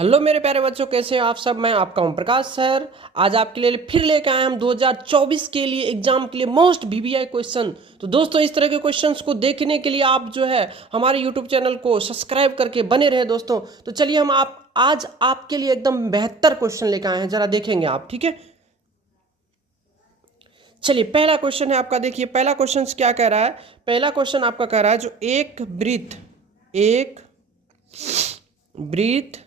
Hello मेरे प्यारे बच्चों, कैसे हो आप सब। मैं आपका ओम प्रकाश सर आज आपके लिए फिर लेकर आए हम 2024 के लिए एग्जाम के लिए मोस्ट वीवीआई क्वेश्चन। तो दोस्तों, इस तरह के क्वेश्चंस को देखने के लिए आप जो है हमारे यूट्यूब चैनल को सब्सक्राइब करके बने रहे दोस्तों। तो चलिए हम आप आज आपके लिए एकदम बेहतर क्वेश्चन लेकर आए हैं, जरा देखेंगे आप, ठीक है। चलिए, पहला क्वेश्चन है आपका। देखिए पहला क्वेश्चन क्या कह रहा है। पहला क्वेश्चन आपका कह रहा है जो एक वृत्त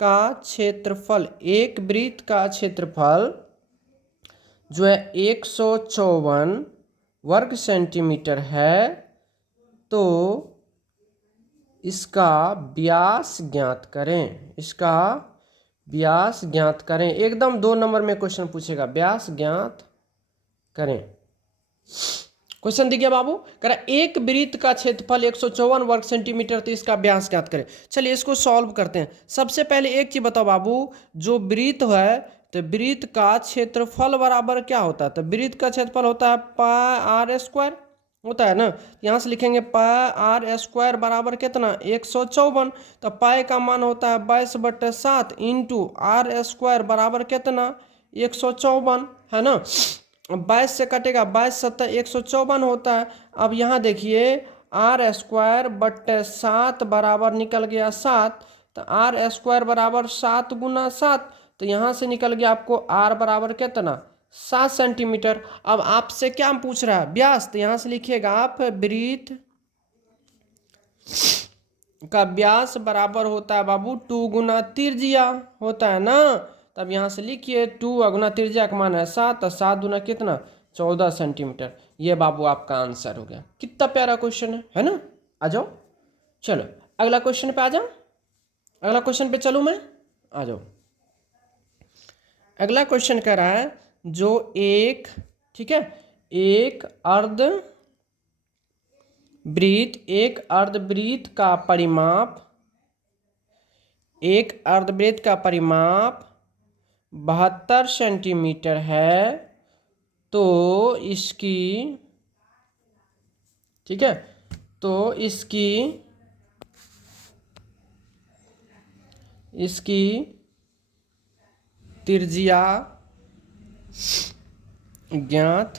का क्षेत्रफल, एक वृत्त का क्षेत्रफल जो है 154 वर्ग सेंटीमीटर है, तो इसका व्यास ज्ञात करें। इसका व्यास ज्ञात करें, एकदम 2 नंबर में क्वेश्चन पूछेगा, व्यास ज्ञात करें। क्वेश्चन दिख गया बाबू। कह रहा एक वृत्त का क्षेत्रफल 154 वर्ग सेंटीमीटर, तो इसका व्यास ज्ञात करें। चलिए इसको सॉल्व करते हैं। सबसे पहले एक चीज बताओ बाबू, जो वृत्त है तो वृत्त का क्षेत्रफल बराबर क्या होता है। तो वृत्त का क्षेत्रफल होता है पाई आर स्क्वायर, होता है ना। यहाँ से लिखेंगे पाई आर स्क्वायर बराबर कितना 154। तो पाई का मान होता है 22/7 इंटू आर स्क्वायर बराबर कितना 154, है ना। 22 से कटेगा, 22×7 154 होता है। अब यहाँ देखिए आर स्क्वायर बट्टे 7 बराबर निकल गया 7। तो आर स्क्वायर बराबर 7×7, तो यहाँ से निकल गया आपको आर बराबर कितना 7 सेंटीमीटर। अब आपसे क्या पूछ रहा है, व्यास। तो यहाँ से लिखिएगा आप वृत्त का व्यास बराबर होता है बाबू 2 गुना त्रिज्या, होता है ना। तब यहाँ से लिखिए 2 गुना त्रिज्या का मान है 7, तो 7 गुना कितना 14 सेंटीमीटर। ये बाबू आपका आंसर हो गया। कितना प्यारा क्वेश्चन है ना। आ जाओ, चलो अगला क्वेश्चन पे आ जाओ। अगला क्वेश्चन पे चलूँ मैं, आ जाओ। अगला क्वेश्चन कह रहा है जो एक, ठीक है, एक अर्धवृत्त का परिमाप, एक अर्धवृत्त का परिमाप 72 सेंटीमीटर है, तो इसकी, ठीक है, तो इसकी त्रिज्या ज्ञात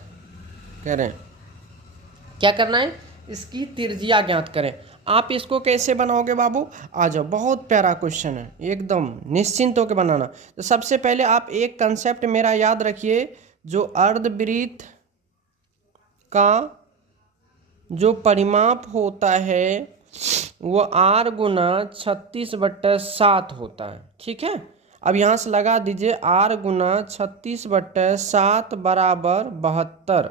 करें। क्या करना है, इसकी त्रिज्या ज्ञात करें। आप इसको कैसे बनाओगे बाबू, आ जाओ। बहुत प्यारा क्वेश्चन है, एकदम निश्चिंत होकर बनाना। तो सबसे पहले आप एक कंसेप्ट मेरा याद रखिए, जो अर्धवृत्त का जो परिमाप होता है वो R गुना 36/7 होता है, ठीक है। अब यहाँ से लगा दीजिए R गुना 36/7 बराबर 72।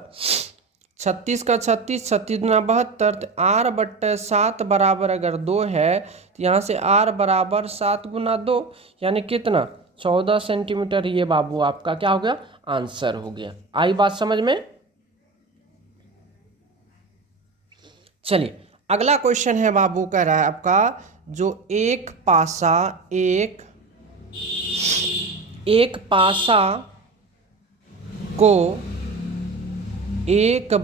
36 का 36, 36 गुना 72, तो R/7 बराबर अगर 2 है, तो यहाँ से R बराबर 7 गुना 2, यानी कितना 14 सेंटीमीटर। ये बाबू आपका क्या हो गया, आंसर हो गया। आई बात समझ में। चलिए अगला क्वेश्चन है बाबू, कह रहा है आपका जो एक पासा को एक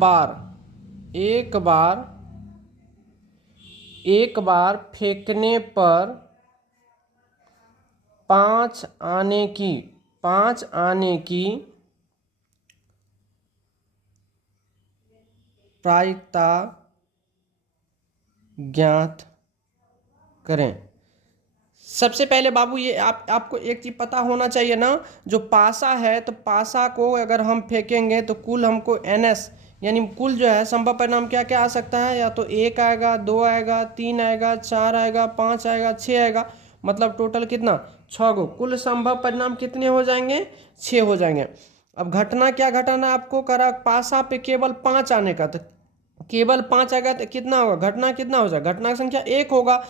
बार फेंकने पर 5 आने की प्रायिकता ज्ञात करें। सबसे पहले बाबू ये आपको एक चीज पता होना चाहिए ना, जो पासा है तो पासा को अगर हम फेंकेंगे तो कुल हमको NS, यानी कुल जो है संभव परिणाम क्या क्या आ सकता है, या तो 1 आएगा, 2 आएगा, 3 आएगा, 4 आएगा, 5 आएगा, 6 आएगा। मतलब टोटल कितना 6 गो। कुल संभव परिणाम कितने हो जाएंगे, 6 हो जाएंगे। अब घटना क्या घटाना आपको करा, पासा पे केवल 5 आने का, तो केवल 5 आएगा तो कितना होगा, घटना कितना हो जाएगा, घटना की संख्या 1 होगा।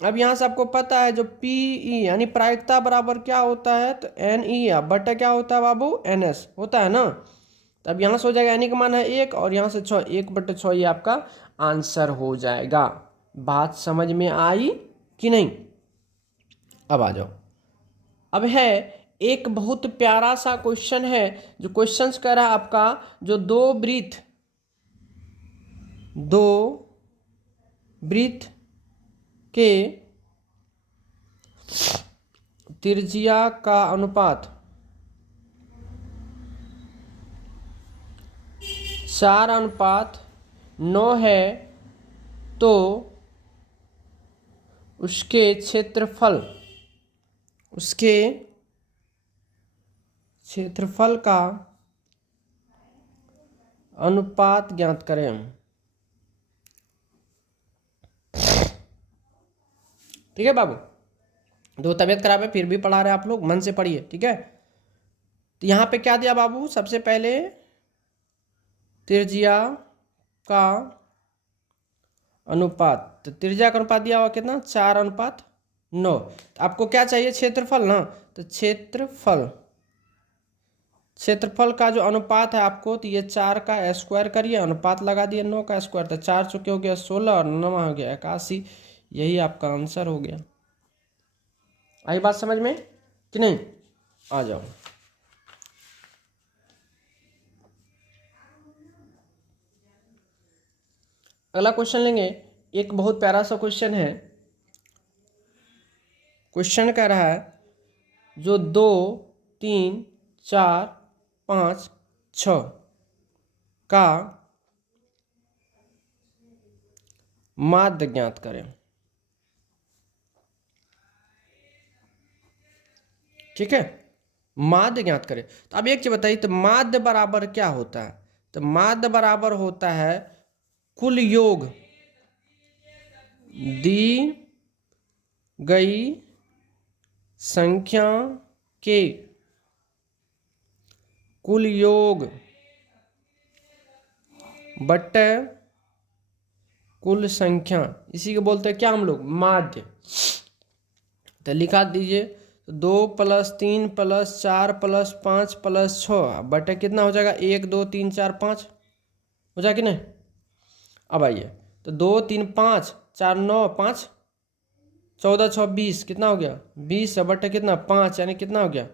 अब यहाँ से आपको पता है जो PE यानी प्रायिकता बराबर क्या होता है, तो NE बटा क्या होता है बाबू, NS होता है ना। तो अब यहाँ से हो जाएगा NE का मान है 1, और यहाँ से 6, 1/6 ये आपका आंसर हो जाएगा। बात समझ में आई कि नहीं। अब आ जाओ। अब है एक बहुत प्यारा सा क्वेश्चन है, जो क्वेश्चन कह रहा है आपका जो दो वृत्त के त्रिज्या का अनुपात 4:9 है तो उसके क्षेत्रफल का अनुपात ज्ञात करें। ठीक है बाबू, दो तबीयत खराब है फिर भी पढ़ा रहे आप लोग, मन से पढ़िए। ठीक है, तो यहाँ पे क्या दिया बाबू, सबसे पहले त्रिज्या का अनुपात, तो त्रिज्या का अनुपात दिया हुआ कितना, 4:9। तो आपको क्या चाहिए, क्षेत्रफल ना, तो क्षेत्रफल का जो अनुपात है आपको, तो ये 4 का स्क्वायर करिए, अनुपात लगा दिए 9 का स्क्वायर, तो 4 चुके हो गया 16 और 9 हो गया 81। यही आपका आंसर हो गया। आई बात समझ में कि नहीं? आ जाओ। अगला क्वेश्चन लेंगे, एक बहुत प्यारा सा क्वेश्चन है। क्वेश्चन कह रहा है जो 2, 3, 4, 5, 6 का माध्य ज्ञात करें। ठीक है, माध्य ज्ञात करें। तो अब एक चीज बताइए, तो माध्य बराबर क्या होता है? तो माध्य बराबर होता है कुल योग दी गई संख्या के कुल योग बट्टे कुल संख्या, इसी को बोलते हैं क्या हम लोग, माध्य। तो लिखा दीजिए, 2 + 3 + 4 + 5 + 6 बटे कितना हो जाएगा, 1 2 3 4 5 हो जाएगा कि नहीं? अब आइए, तो 2 3 5 4 9 5 14 6 20 कितना हो गया, 20 बटे कितना 5 यानी कितना हो गया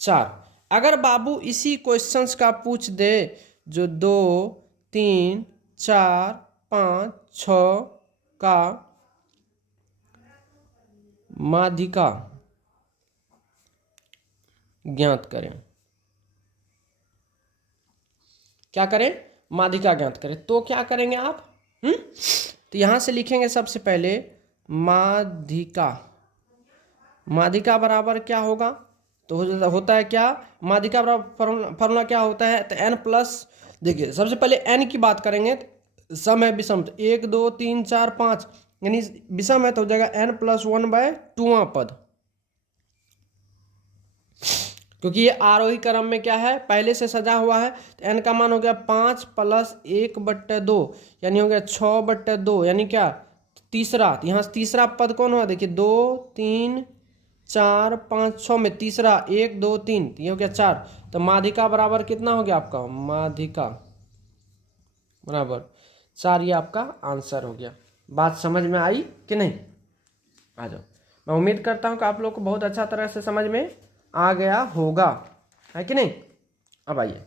4। अगर बाबू इसी क्वेश्चंस का पूछ दे जो 2 3 4 5 6 का माध्यिका ज्ञात करें, क्या करें, माध्यिका ज्ञात करें, तो क्या करेंगे आप? तो यहां से लिखेंगे सबसे पहले माध्यिका। माध्यिका बराबर क्या होगा, तो होता है क्या, माध्यिका बराबर फॉर्मूला क्या होता है, तो n प्लस, देखिए सबसे पहले n की बात करेंगे, सम है विषम, तो 1 2 3 4 5 यानी विषम है तो हो जाएगा n+1/2वां पद, क्योंकि ये आरोही क्रम में क्या है, पहले से सजा हुआ है। तो n का मान हो गया 5 + 1/2 यानी हो गया 6/2 यानी क्या, तीसरा। तो यहाँ तीसरा पद कौन हुआ, देखिए 2 3 4 5 6 में तीसरा 1 2 3, ये हो गया 4। तो माध्यिका बराबर कितना हो गया आपका, माध्यिका बराबर 4, ये आपका आंसर हो गया। बात समझ में आई कि नहीं? आ जाओ, मैं उम्मीद करता हूँ कि आप लोग को बहुत अच्छा तरह से समझ में आ गया होगा, है कि नहीं? अब आइए,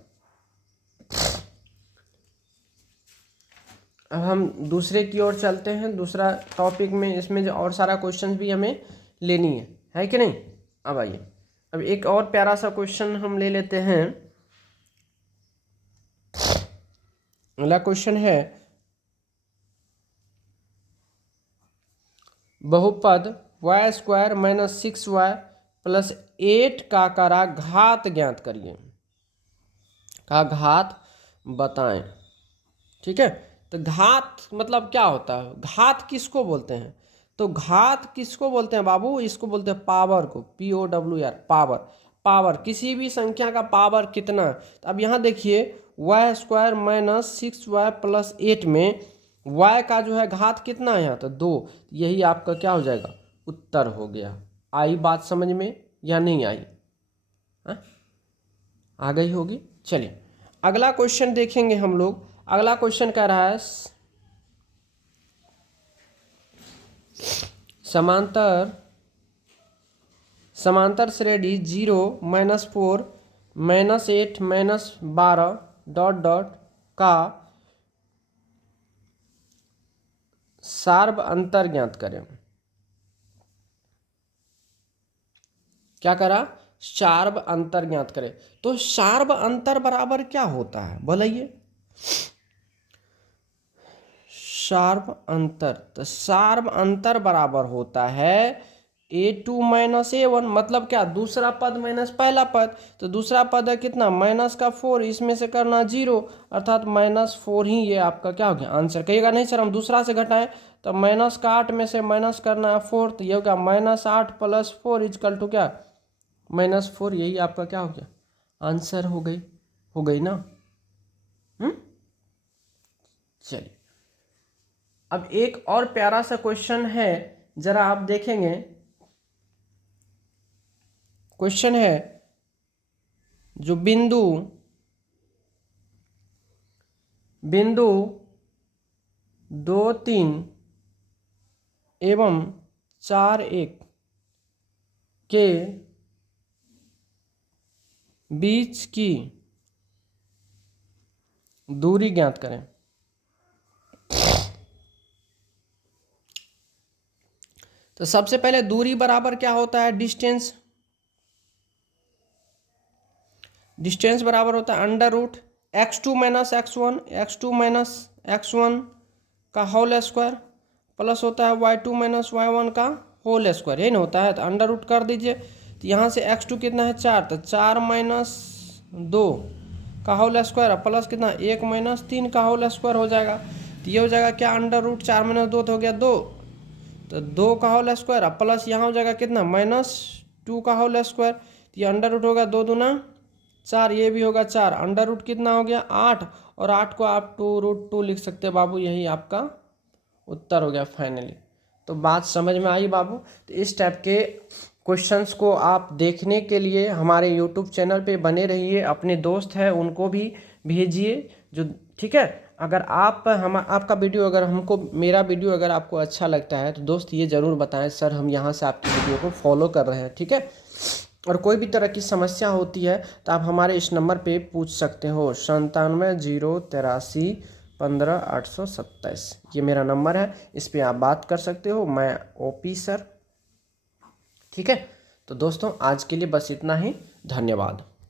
अब हम दूसरे की ओर चलते हैं, दूसरा टॉपिक में, इसमें जो और सारा क्वेश्चन भी हमें लेनी है कि नहीं? अब आइए, अब एक और प्यारा सा क्वेश्चन हम ले लेते हैं। अगला क्वेश्चन है, बहुपद y² - 6y + 8 का करा घात ज्ञात करिए, का घात बताएं। ठीक है, तो घात मतलब क्या होता है, घात किसको बोलते हैं? तो घात किसको बोलते हैं बाबू, इसको बोलते हैं पावर को, POWR, पावर। पावर, किसी भी संख्या का पावर कितना है। तो अब यहाँ देखिए, y² - 6y + 8 में y का जो है घात कितना है यहाँ, तो 2। यही आपका क्या हो जाएगा, उत्तर हो गया। आई बात समझ में या नहीं आई? हाँ? आ गई होगी। चलिए अगला क्वेश्चन देखेंगे हम लोग। अगला क्वेश्चन कह रहा है, समांतर श्रेणी 0 - 4 - 8 - 12 ... का सार्व अंतर ज्ञात करें। क्या करा, शार्ब अंतर ज्ञात करें। तो शार्ब अंतर बराबर क्या होता है बोलिए, शार्ब अंतर, तो शार्ब अंतर बराबर होता है A2 माइनस A1, मतलब क्या, दूसरा पद माइनस पहला पद, तो दूसरा पद है कितना, माइनस का 4, इसमें से करना 0, अर्थात -4 ही ये आपका क्या हो गया आंसर। कहिएगा नहीं सर हम दूसरा से घटाएं, तो माइनस का 8 में से माइनस करना है 4, तो ये हो गया -8 + 4 इजकल टू क्या, -4, यही आपका क्या हो गया आंसर हो गई ना। चलिए अब एक और प्यारा सा क्वेश्चन है, जरा आप देखेंगे। क्वेश्चन है जो बिंदु 2, 3 एवं 4, 1 के बीच की दूरी ज्ञात करें। तो सबसे पहले दूरी बराबर क्या होता है, डिस्टेंस। डिस्टेंस बराबर होता है √x2 - x1, x2 - x1 का होल स्क्वायर, प्लस होता है y2 - y1 का होल स्क्वायर, यही ना होता है। तो √ कर दीजिए, तो यहाँ से x2 कितना है 4, तो 4 - 2 का होल स्क्वायर, प्लस कितना 1 - 3 का होल स्क्वायर हो जाएगा। तो ये हो जाएगा क्या, √4 - 2 तो हो गया 2, तो 2 का होल स्क्वायर, प्लस यहाँ हो जाएगा कितना -2 का होल स्क्वायर, तो ये √ होगा 2 दूना 4, ये भी होगा 4, √ कितना हो गया 8, और 8 को आप 2√2 लिख सकते हैं बाबू, यही आपका उत्तर हो गया फाइनली। तो बात समझ में आई बाबू। तो इस टाइप के क्वेश्चंस को आप देखने के लिए हमारे यूट्यूब चैनल पे बने रहिए, अपने दोस्त हैं उनको भी भेजिए जो, ठीक है। अगर आपका वीडियो, अगर हमको मेरा वीडियो अगर आपको अच्छा लगता है तो दोस्त ये ज़रूर बताएं सर हम यहाँ से आपकी वीडियो को फॉलो कर रहे हैं, ठीक है। और कोई भी तरह की समस्या होती है तो आप हमारे इस नंबर पे पूछ सकते हो, 97 083 15 827, ये मेरा नंबर है, इस पे आप बात कर सकते हो, मैं OP सर, ठीक है। तो दोस्तों आज के लिए बस इतना ही, धन्यवाद।